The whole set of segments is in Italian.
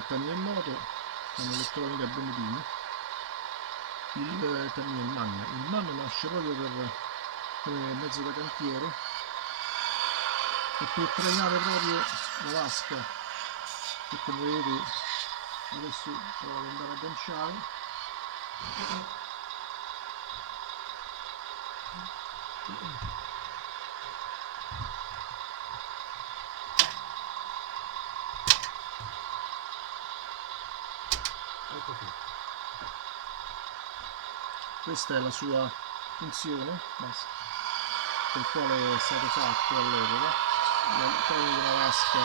Tamiya moto con elettronica Benedini, il Tamiya, il MAN nasce proprio come mezzo da cantiere e per trainare proprio la vasca, che come vedete adesso provo ad andare a agganciare. Ecco qui. Questa è la sua funzione per il quale è stato fatto all'epoca, l'elettronica della vasca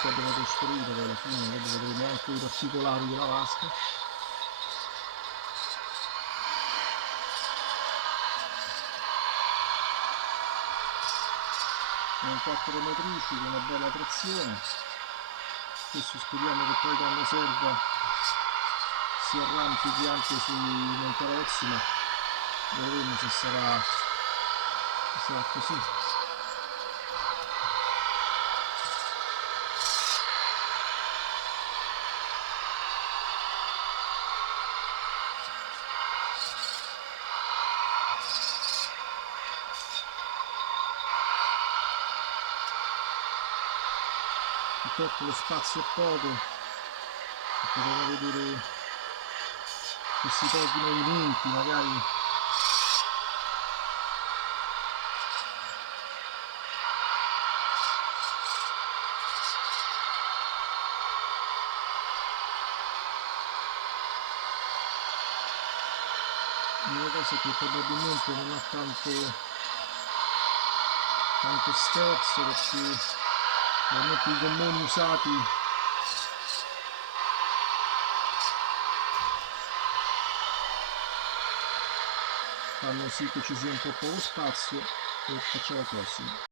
che abbiamo costruito, poi alla fine vedremo anche i particolari della vasca. Con 4 motrici, con una bella trazione. Questo speriamo che poi quando serva si arrampichi anche sui montarozzi, ma vedremo se sarà così. Purtroppo lo spazio è poco, potete vedere questi pochi movimenti, magari una cosa che probabilmente non ha tanto sterzo, perché veramente i gommoni usati fanno sì che ci sia un po' poco spazio, e facciamo il prossimo.